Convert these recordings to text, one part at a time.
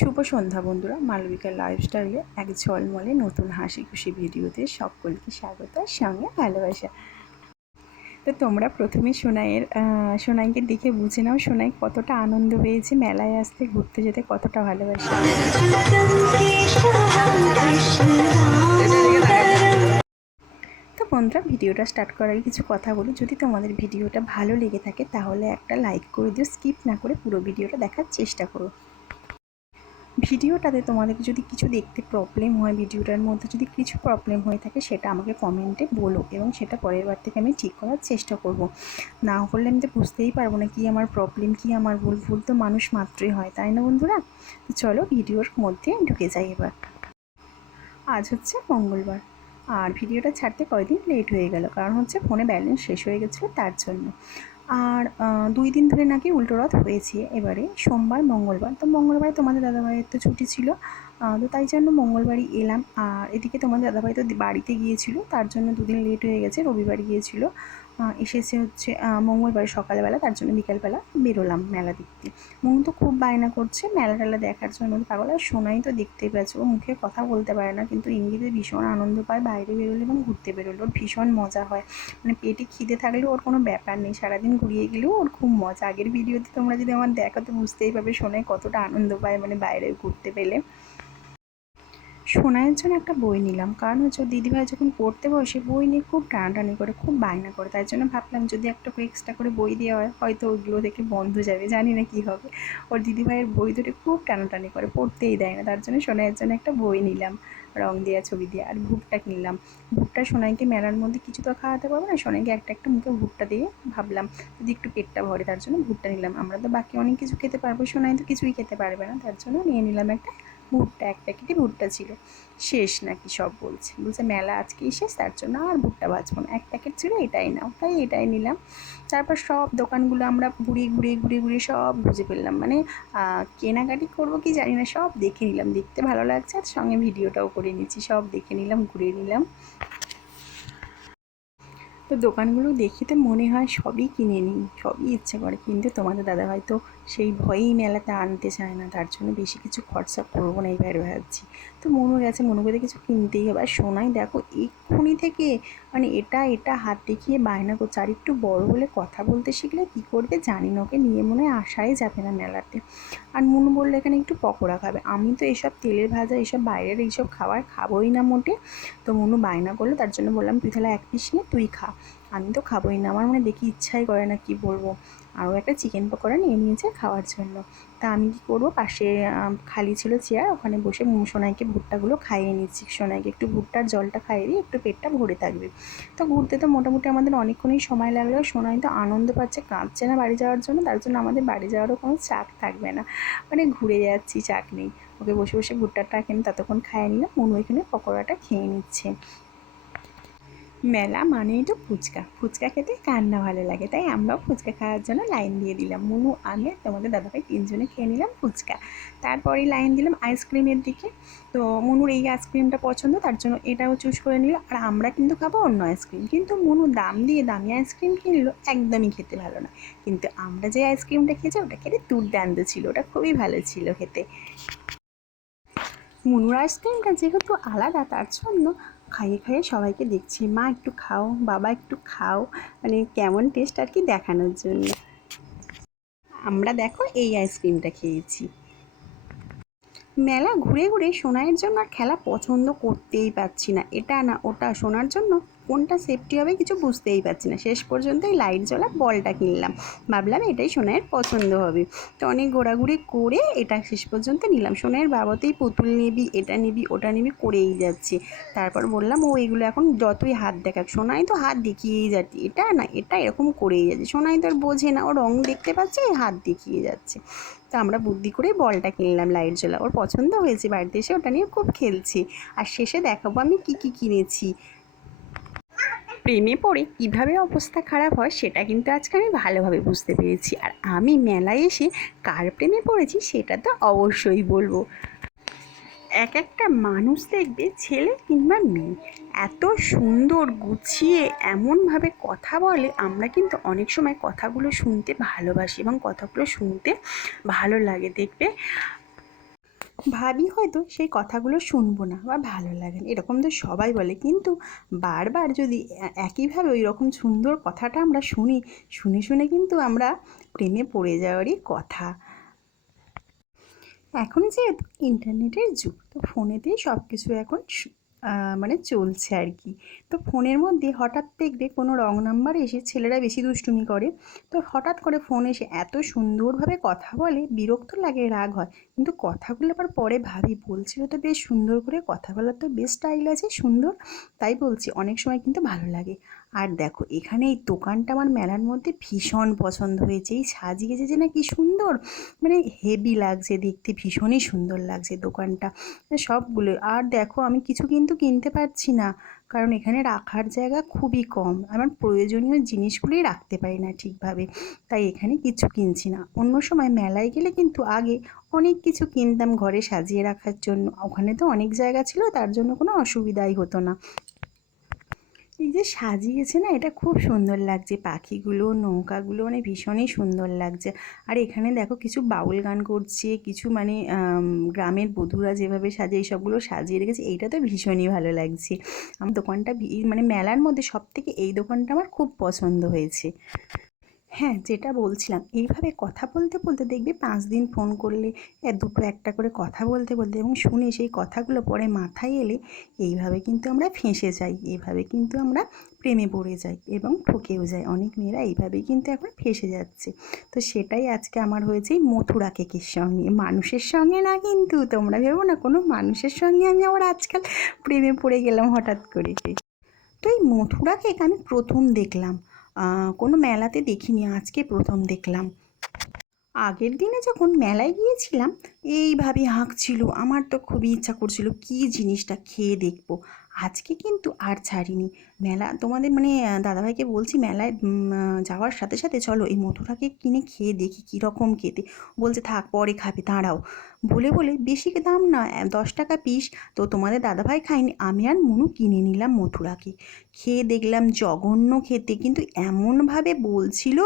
শুভ সন্ধ্যা বন্ধুরা, মালবিকা লাইফস্টাইলে এক ঝলমলে নতুন হাসি খুশি ভিডিওতে সকলকে স্বাগত, সঙ্গে ভালোবাসা। তো তোমরা প্রথমে সোনাইকে দেখে বুঝে নাও সোনাই কতটা আনন্দ পেয়েছে মেলায় আসতে, ঘুরতে যেতে কতটা ভালোবাসে। তো বন্ধুরা, ভিডিওটা স্টার্ট করার আগে কিছু কথা বলি। যদি তোমাদের ভিডিওটা ভালো লেগে থাকে তাহলে একটা লাইক করে দিও, স্কিপ না করে পুরো ভিডিওটা দেখার চেষ্টা করো। ভিডিওটাতে তোমাদের যদি কিছু দেখতে প্রবলেম হয়, ভিডিওটার মধ্যে যদি কিছু প্রবলেম হয়ে থাকে সেটা আমাকে কমেন্টে বলো এবং সেটা পরের বার থেকে আমি ঠিক করার চেষ্টা করব। না হলে আমি তো বুঝতেই পারবো না কি আমার প্রবলেম, কি আমার ভুল। ভুল তো মানুষ মাত্রই হয়, তাই না বন্ধুরা? তো চলো ভিডিওর মধ্যে ঢুকে যাই এবার। আজ হচ্ছে মঙ্গলবার, আর ভিডিওটা ছাড়তে কয়দিন লেট হয়ে গেল, কারণ হচ্ছে ফোনে ব্যালেন্স শেষ হয়ে গেছিলো তার জন্য। আর 2 দিন ধরে নাকি উল্টো রথ হয়েছে, এবারে সোমবার মঙ্গলবার। তো মঙ্গলবারে তোমাদের দাদাভাইয়ের তো ছুটি ছিল, তো তাই জন্য মঙ্গলবারই এলাম। আর এদিকে তোমাদের দাদাভাই তো বাড়িতে গিয়েছিল, তার জন্য 2 দিন লেট হয়ে গেছে। রবিবার গিয়েছিল, এসেছে হচ্ছে মঙ্গলবার সকালবেলা, তার জন্য বিকালবেলা বেরোলাম মেলা দেখতে। মন তো খুব বায়না করছে মেলা টেলা দেখার জন্য, পাগল। আর সোনাই তো দেখতেই পাচ্ছ, ও মুখে কথা বলতে পারে না, কিন্তু ইঙ্গিতে ভীষণ আনন্দ পায় বাইরে বেরোলে এবং ঘুরতে বেরোলে। ওর ভীষণ মজা হয়, মানে পেটে খিদে থাকলেও ওর কোনো ব্যাপার নেই, সারাদিন ঘুরিয়ে গেলেও ওর খুব মজা। আগের ভিডিওতে তোমরা যদি আমার দেখো তো বুঝতেই পারবে সোনাই কতটা আনন্দ পায় মানে বাইরে ঘুরতে পেলে। সোনাইয়ের জন্য একটা বই নিলাম, কারণ হচ্ছে ওর দিদিভাই যখন পড়তে বসে বই নিয়ে খুব টানাটানি করে, খুব বায়না করে। তাই জন্য ভাবলাম যদি একটা করে এক্সট্রা করে বই দেওয়া হয়, হয়তো ওইগুলো দেখে বন্ধ যাবে, জানি না কী হবে। ওর দিদিভাইয়ের বই ধরে খুব টানাটানি করে, পড়তেই দেয় না। তার জন্য সোনাইয়ের জন্য একটা বই নিলাম, রং দেওয়া, ছবি দিয়ে। আর ভুট্টা কিনলাম। ভুট্টা সোনাইকে মেলার মধ্যে কিছু তো খাওয়াতে পারবো না, সোনাইকে একটা একটা মুখে ভুট্টা দিয়ে ভাবলাম যদি একটু পেটটা ভরে, তার জন্য ভুট্টা নিলাম। আমরা তো বাকি অনেক কিছু খেতে পারবো, সোনাই তো কিছুই খেতে পারবে না, তার জন্য নিয়ে নিলাম একটা ভুট্টা। এক প্যাকেটই ভুট্টা ছিল, শেষ নাকি সব বলছে মেলা আজকেই শেষ, তার জন্য আর ভুট্টা ভাজবো না। এক প্যাকেট ছিল, এটাই নাও, তাই এটাই নিলাম। তারপর সব দোকানগুলো আমরা ঘুরিয়ে সব বুঝে ফেললাম, মানে কেনাকাটি করবো কি জানি না, সব দেখে নিলাম। দেখতে ভালো লাগছে আর সঙ্গে ভিডিওটাও করে নিচ্ছি, সব দেখে নিলাম, ঘুরে নিলাম। তো দোকানগুলো দেখে তো মনে হয় সবই কিনে নিই, সবই ইচ্ছে করে, কিন্তু তোমাদের দাদাভাই তো সেই ভয়েই মেলাতে আনতে চায় না, তার জন্য বেশি কিছু খরচা করবো না এবারে ভাবছি। তো মনু গেছে, মনুকে কিছু কিনতেই হবে। আর সোনাই দেখো এক্ষুনি থেকে মানে এটা এটা হাত দেখিয়ে বায়না করছে। আর একটু বড় হলে কথা বলতে শিখলে কী করবে জানি না, ওকে নিয়ে মনে হয় আসাই যাবে না মেলাতে। আর মনু বললো এখানে একটু পকোড়া খাবে, আমি তো এসব তেলের ভাজা, এইসব বাইরের এইসব খাবার খাবোই না মোটে। তো মনু বায়না করলো, তার জন্য বললাম তুই তাহলে 1 পিস নিয়ে তুই খা, আমি তো খাবোই না, আমার মানে দেখি ইচ্ছাই করে না, কি বলবো। আরও একটা চিকেন পকোড়া নিয়ে নিয়েছে খাওয়ার জন্য। তা আমি কী করবো, পাশে খালি ছিল চেয়ার, ওখানে বসে সোনাইকে ভুট্টাগুলো খাইয়ে নিচ্ছি। সোনাইকে একটু ভুট্টার জলটা খাইয়ে দিই, একটু পেটটা ভরে থাকবে। তো ঘুরতে তো মোটামুটি আমাদের অনেকক্ষণই সময় লাগলো। সোনাই তো আনন্দ পাচ্ছে, কাঁদছে না বাড়ি যাওয়ার জন্য, তার জন্য আমাদের বাড়ি যাওয়ারও কোনো চাক থাকবে না, মানে ঘুরে যাচ্ছি, চাক নেই। ওকে বসে বসে ভুট্টাটা এখানে ততক্ষণ খাইয়ে নিলাম, মনু এখানে পকোড়াটা খেয়ে নিচ্ছে। মেলা মানেই তো ফুচকা, ফুচকা খেতে কার না ভালো লাগে, তাই আমরাও ফুচকা খাওয়ার জন্য লাইন দিয়ে দিলাম। মনু, আমি তোমাদের দাদাভাই 3 জনে খেয়ে নিলাম ফুচকা। তারপরেই লাইন দিলাম আইসক্রিমের দিকে। তো মনুর এই আইসক্রিমটা পছন্দ, তার জন্য এটাও চুজ করে নিল। আর আমরা কিন্তু খাবো অন্য আইসক্রিম, কিন্তু মনু দাম দিয়ে দামি আইসক্রিম কিনলো, একদমই খেতে ভালো না। কিন্তু আমরা যে আইসক্রিমটা খেয়েছি ওটা খেতে দুর্দান্ত ছিল, ওটা খুবই ভালো ছিল খেতে। মনুর আইসক্রিমটা যেহেতু আলাদা, তার জন্য খাইয়ে খাইয়ে সবাইকে দেখছি, মা একটু খাও, বাবা একটু খাও, মানে কেমন টেস্ট আর কি দেখানোর জন্য। আমরা দেখো এই আইসক্রিমটা খেয়েছি। মেলা ঘুরে ঘুরে সোনাইয়ের জন্য আর খেলা পছন্দ করতেই পারছি না, এটা না ওটা, সোনার জন্য কোনটা সেফটি হবে কিছু বুঝতেই পারছি না। শেষ পর্যন্ত এই লাইট জ্বলা বলটা কিনলাম, ভাবলাম এটাই সোনাইয়ের পছন্দ হবে। তো অনেক ঘোরাঘুরি করে এটা শেষ পর্যন্ত নিলাম। সোনাইয়ের বাবাতেই পুতুল নিবি, এটা নিবি, ওটা নিবি করেই যাচ্ছে। তারপর বললাম ও এগুলো এখন যতই হাত দেখাক, সোনাই তো হাত দেখিয়েই যাচ্ছে, এটা না এটা এরকম করেই যাচ্ছে। সোনাই তো আর বোঝে না, ও রং দেখতে পাচ্ছে, হাত দেখিয়ে যাচ্ছে। তো আমরা বুদ্ধি করে বলটা কিনলাম লাইট জ্বলা, ওর পছন্দ হয়েছে, বাড়িতে এসে ওটা নিয়ে খুব খেলছি। আর শেষে দেখাবো আমি কী কী কিনেছি। প্রেমে পড়ে কীভাবে অবস্থা খারাপ হয় সেটা কিন্তু আজকে আমি ভালোভাবে বুঝতে পেরেছি। আর আমি মেলায় এসে কার প্রেমে পড়েছি সেটা তো অবশ্যই বলবো। এক একটা মানুষ দেখবে, ছেলে কিংবা মেয়ে, এত সুন্দর গুছিয়ে এমনভাবে কথা বলে, আমরা কিন্তু অনেক সময় কথাগুলো শুনতে ভালোবাসি এবং কথাগুলো শুনতে ভালো লাগে। দেখবে ভাবি হয়তো সেই কথাগুলো শুনবো না বা ভালো লাগে না, এরকম তো সবাই বলে, কিন্তু বারবার যদি একইভাবে ওই রকম সুন্দর কথাটা আমরা শুনি, শুনে শুনে কিন্তু আমরা প্রেমে পড়ে যাওয়ারই কথা। এখন যেহেতু ইন্টারনেটের যুগ, তো ফোনেতেই সব কিছু এখন মানে চলছে আর কি। তো ফোনের মধ্যে হঠাৎ দেখবে কোনো রং নাম্বার এসে, ছেলেরা বেশি দুষ্টুমি করে, তো হঠাৎ করে ফোন এসে এত সুন্দরভাবে কথা বলে, বিরক্ত লাগে, রাগ হয়, কিন্তু কথাগুলো আবার পরে ভাবি বলছিল তো বেশ সুন্দর করে, কথা বলার তো বেশ স্টাইল আছে, সুন্দর, তাই বলছি অনেক সময় কিন্তু ভালো লাগে। আর দেখো এখানে এই দোকানটা আমার মেলার মধ্যে ভীষণ পছন্দ হয়েছে, এই সাজিয়েছে যে না কি সুন্দর, মানে হেভি লাগছে দেখতে, ভীষণই সুন্দর লাগছে দোকানটা সবগুলো। আর দেখো আমি কিছু কিন্তু কিনতে পারছি না, কারণ এখানে রাখার জায়গা খুবই কম, আমার প্রয়োজনীয় জিনিসগুলোই রাখতে পারি না ঠিকভাবে, তাই এখানে কিছু কিনছি না। অন্য সময় মেলায় গেলে কিন্তু আগে অনেক কিছু কিনতাম ঘরে সাজিয়ে রাখার জন্য, ওখানে তো অনেক জায়গা ছিল, তার জন্য কোনো অসুবিধাই হতো না। এই যে সাজিয়েছে না, এটা খুব সুন্দর লাগছে, পাখিগুলো, নৌকাগুলো, মানে ভীষণই সুন্দর লাগছে। আর এখানে দেখো কিছু বাউল গান করছে, কিছু মানে গ্রামের বধূরা যেভাবে সাজে এই সবগুলো সাজিয়ে রেখেছে, এইটা তো ভীষণই ভালো লাগছে। আমার দোকানটা মানে মেলার মধ্যে সব থেকে এই দোকানটা আমার খুব পছন্দ হয়েছে। হ্যাঁ, যেটা বলছিলাম, এইভাবে কথা বলতে বলতে দেখবে 5 দিন ফোন করলে দুটো একটা করে কথা বলতে বলতে এবং শুনে সেই কথাগুলো পরে মাথায় এলে এইভাবে কিন্তু আমরা ফেঁসে যাই, এইভাবে কিন্তু আমরা প্রেমে পড়ে যাই এবং ঠকেও যাই। অনেক মেয়েরা এইভাবেই কিন্তু এখন ফেঁসে যাচ্ছে। তো সেটাই আজকে আমার হয়েছে এই মথুরা কেকের সঙ্গে, মানুষের সঙ্গে না, কিন্তু তোমরা ভেবো না কোনো মানুষের সঙ্গে আমি আবার আজকাল প্রেমে পড়ে গেলাম হঠাৎ করে। তো এই মথুরা কেক আমি প্রথম দেখলাম, কোনো মেলাতে দেখিনি, আজকে প্রথম দেখলাম। আগের দিনে যখন মেলায় গিয়েছিলাম এইভাবে হাঁকছিল, আমার তো খুবই ইচ্ছা করছিল কী জিনিসটা খেয়ে দেখবো। আজকে কিন্তু আর ছাড়িনি। মেলা তোমাদের মানে দাদাভাইকে বলছি মেলায় যাওয়ার সাথে সাথে চলো এই মথুরা কেক কিনে খেয়ে দেখি কীরকম খেতে। বলছে থাক পরে খাবে, দাঁড়াও। বলে বলে বেশি দাম না, 10 টাকা পিস। তো তোমাদের দাদাভাই খায়নি, আমি আর মনু কিনে নিলাম মথুরা কেক। খেয়ে দেখলাম জঘন্য খেতে, কিন্তু এমনভাবে বলছিল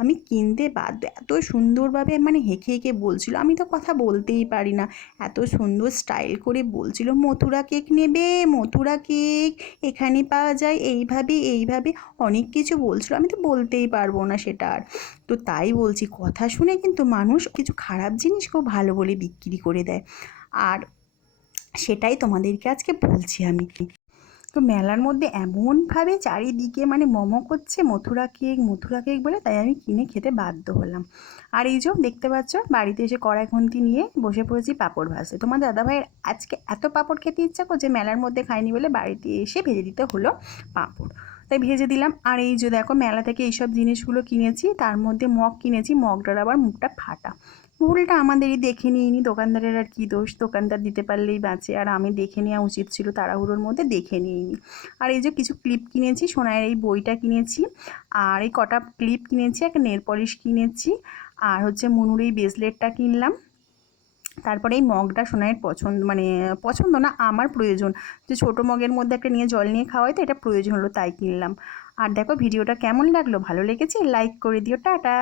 আমি কিনতে বাধ্য, এত সুন্দরভাবে মানে হেঁকে হেঁকে বলছিল, আমি তো কথা বলতেই পারি না, এত সুন্দর স্টাইল করে বলছিল মথুরা কেক নেবে, মথুরা কেক এখানে পাওয়া যায়, এইভাবে এইভাবে অনেক কিছু বলছিল, আমি তো বলতেই পারবো না সেটা আর। তো তাই বলছি, কথা শুনে কিন্তু মানুষ কিছু খারাপ জিনিস খুব ভালো বলে বিক্রি করে দেয়, আর সেটাই তোমাদেরকে আজকে বলছি আমি। তো মেলার মধ্যে এমনভাবে চারিদিকে মানে মোমো করছে মথুরা কেক বলে, তাই আমি কিনে খেতে বাধ্য হলাম। আর এই যে দেখতে পাচ্ছ বাড়িতে এসে কড়াই খুন্তি নিয়ে বসে পড়েছি পাঁপড় ভাজতে। তোমার দাদাভাইয়ের আজকে এত পাঁপড় খেতে ইচ্ছা করছে, মেলার মধ্যে খাইনি বলে বাড়িতে এসে ভেজে দিতে হলো পাঁপড়, তাই ভেজে দিলাম। আর এই যে দেখো মেলা থেকে এইসব জিনিসগুলো কিনেছি, তার মধ্যে মগ কিনেছি, মগটার আবার মুখটা ফাটা, ভুলটা আমাদেরই, দেখে নিইনি, দোকানদারের আর কী দোষ, দোকানদার দিতে পারলেই বাঁচে, আর আমি দেখে নেওয়া উচিত ছিল, তাড়াহুড়োর মধ্যে দেখে নিইনি। আর এই যে কিছু ক্লিপ কিনেছি, সোনার এই বইটা কিনেছি, আর এই কটা ক্লিপ কিনেছি, একটা নেল পলিশ কিনেছি, আর হচ্ছে মনুর এই ব্রেসলেটটা কিনলাম। তারপরে এই মগটা সোনাইয়ের পছন্দ, মানে পছন্দ না, আমার প্রয়োজন, যে ছোটো মগের মধ্যে একটা নিয়ে জল নিয়ে খাওয়াই, তো এটা প্রয়োজন হলো তাই কিনলাম। আর দেখো ভিডিওটা কেমন লাগলো, ভালো লেগেছে লাইক করে দিও, টাটা।